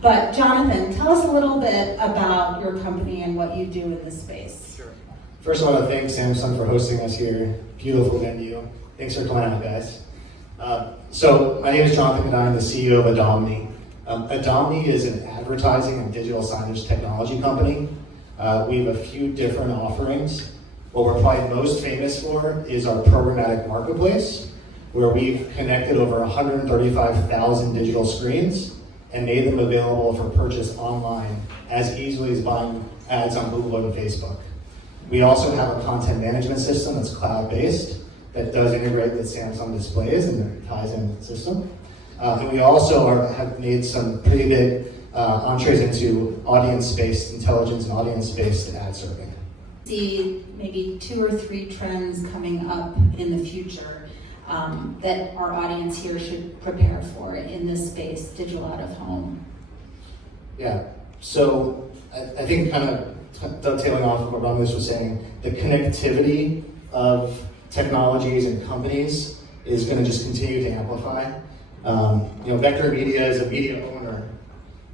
But Jonathan, tell us a little bit about your company and what you do in this space. Sure. First, I want to thank Samsung for hosting us here. Beautiful venue. Thanks for coming out, guys. So my name is Jonathan and I'm the CEO of Adomni. Adomni is an advertising and digital signage technology company. We have a few different offerings. What we're probably most famous for is our programmatic marketplace, where we've connected over 135,000 digital screens and made them available for purchase online as easily as buying ads on Google and Facebook. We also have a content management system that's cloud-based that does integrate with Samsung displays and ties in the system. And we also have made some pretty big entrees into audience-based intelligence and audience-based ad serving. See maybe 2 or 3 trends coming up in the future that our audience here should prepare for in this space, digital out of home. Yeah, so I think kind of dovetailing off of what Romulus was saying, the connectivity of technologies and companies is going to just continue to amplify. Vector Media is a media owner,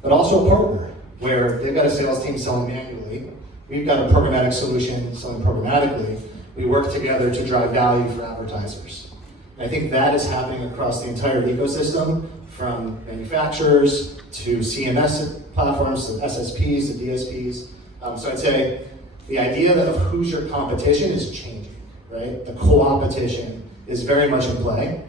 but also a partner, where they've got a sales team selling manually. We've got a programmatic solution selling programmatically. We work together to drive value for advertisers. And I think that is happening across the entire ecosystem, from manufacturers to CMS platforms, to SSPs, to DSPs. So I'd say the idea of who's your competition is changing, right? The co-opetition is very much in play.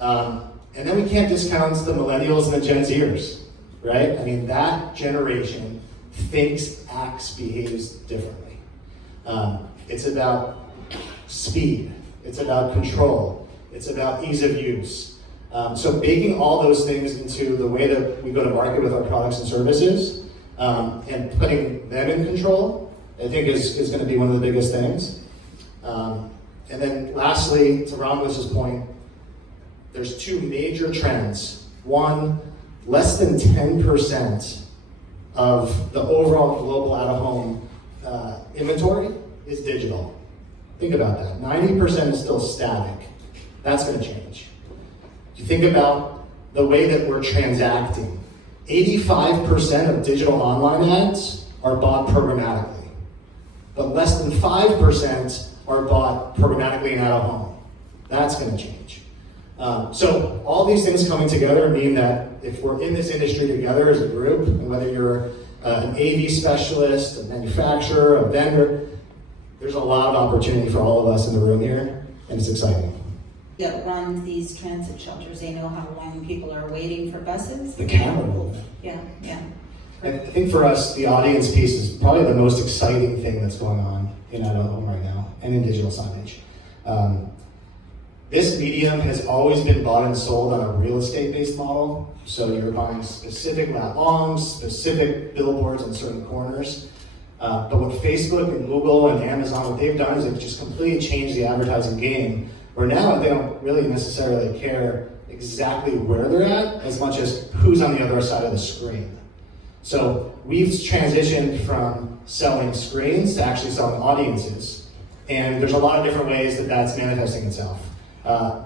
And then we can't discount the millennials and the Gen Zers, right? I mean, that generation thinks, acts, behaves differently. It's about speed, it's about control, it's about ease of use. So baking all those things into the way that we go to market with our products and services, and putting them in control, I think is going to be one of the biggest things. And then lastly, to Romulus's point, there's 2 major trends. One, less than 10% of the overall global out-of-home inventory is digital. Think about that. 90% is still static. That's going to change. You think about the way that we're transacting. 85% of digital online ads are bought programmatically, but less than 5% are bought programmatically and out of home. That's going to change. So all these things coming together mean that if we're in this industry together as a group, and whether you're an AV specialist, a manufacturer, a vendor, there's a lot of opportunity for all of us in the room here, and it's exciting. That run these transit shelters, they know how long people are waiting for buses. The camera movement. Yeah. I think for us, the audience piece is probably the most exciting thing that's going on in out-of-home right now, and in digital signage. This medium has always been bought and sold on a real estate-based model. So you're buying specific lat longs, specific billboards in certain corners. But with Facebook and Google and Amazon, what they've done is they've just completely changed the advertising game, where now they don't really necessarily care exactly where they're at as much as who's on the other side of the screen. So we've transitioned from selling screens to actually selling audiences. And there's a lot of different ways that that's manifesting itself.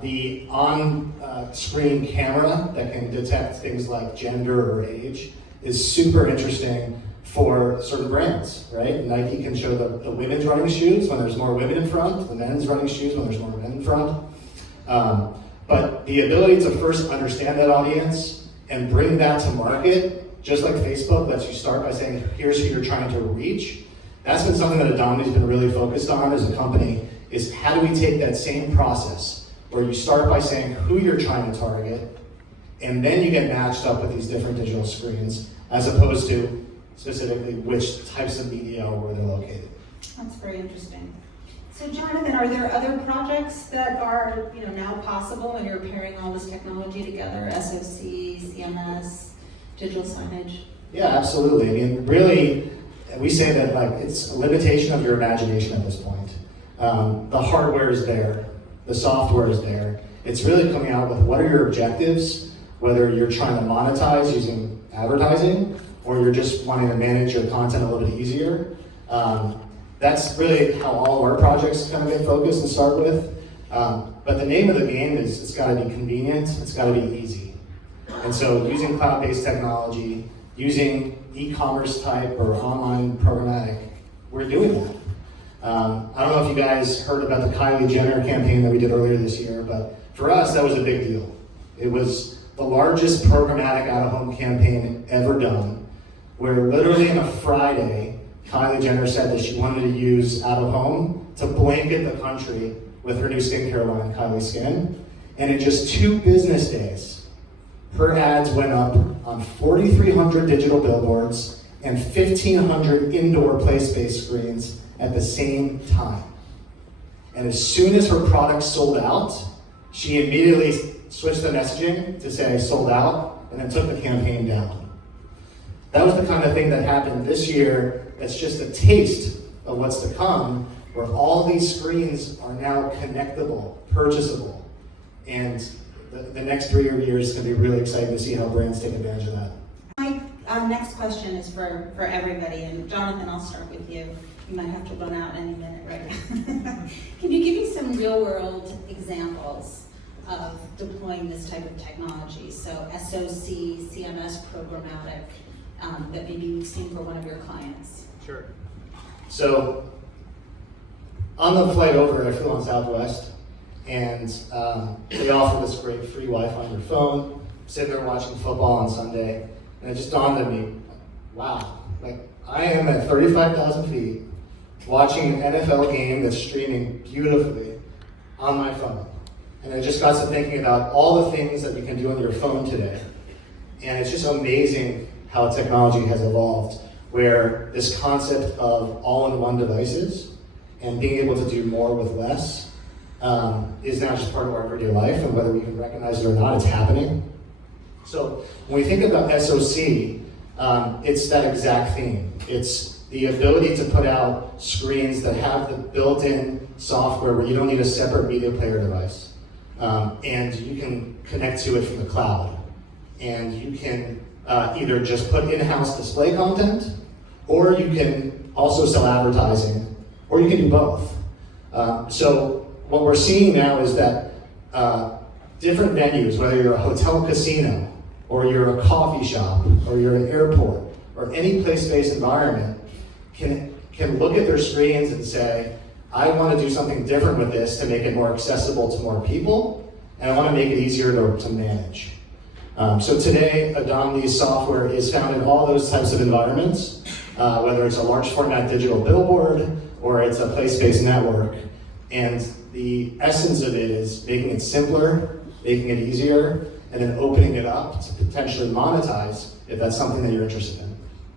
The on-screen camera that can detect things like gender or age is super interesting for certain brands, right? Nike can show the women's running shoes when there's more women in front, the men's running shoes when there's more men in front. But the ability to first understand that audience and bring that to market, just like Facebook lets you start by saying, here's who you're trying to reach. That's been something that Adomni's been really focused on as a company, is how do we take that same process where you start by saying who you're trying to target, and then you get matched up with these different digital screens, as opposed to specifically which types of media or where they're located. That's very interesting. So Jonathan, are there other projects that are now possible when you're pairing all this technology together, SOC, CMS, digital signage? Yeah, absolutely. I mean, really, we say that it's a limitation of your imagination at this point. The hardware is there, the software is there. It's really coming out with what are your objectives, whether you're trying to monetize using advertising, or you're just wanting to manage your content a little bit easier. That's really how all of our projects kind of get focused and start with. But the name of the game is it's got to be convenient, it's got to be easy. And so using cloud-based technology, using e-commerce type or online programmatic, we're doing that. I don't know if you guys heard about the Kylie Jenner campaign that we did earlier this year, but for us, that was a big deal. It was the largest programmatic out-of-home campaign ever done, where literally on a Friday, Kylie Jenner said that she wanted to use out-of-home to blanket the country with her new skincare line, Kylie Skin. And in just 2 business days, her ads went up on 4,300 digital billboards and 1,500 indoor play space screens at the same time. And as soon as her product sold out, she immediately switched the messaging to say sold out, and then took the campaign down. That was the kind of thing that happened this year. That's just a taste of what's to come, where all these screens are now connectable, purchasable. And the next 3 years is going to be really exciting to see how brands take advantage of that. My next question is for everybody, and Jonathan, I'll start with you. You might have to run out any minute, right? Can you give me some real-world examples of deploying this type of technology? So SOC, CMS programmatic, that maybe you've seen for one of your clients. Sure. So on the flight over, I flew on Southwest, and they offer this great free Wi-Fi on your phone. Sitting there watching football on Sunday, and it just dawned on me, wow, like I am at 35,000 feet watching an NFL game that's streaming beautifully on my phone. And I just got to thinking about all the things that you can do on your phone today. And it's just amazing how technology has evolved, where this concept of all-in-one devices and being able to do more with less is now just part of our everyday life, and whether we can recognize it or not, it's happening. So when we think about SOC, it's that exact thing. It's the ability to put out screens that have the built-in software where you don't need a separate media player device. And you can connect to it from the cloud. And you can either just put in-house display content, or you can also sell advertising, or you can do both. So what we're seeing now is that different venues, whether you're a hotel casino, or you're a coffee shop, or you're an airport, or any place-based environment, can look at their screens and say, I want to do something different with this to make it more accessible to more people, and I want to make it easier to manage. So today, Adomni's software is found in all those types of environments, whether it's a large format digital billboard or it's a place-based network. And the essence of it is making it simpler, making it easier, and then opening it up to potentially monetize if that's something that you're interested in.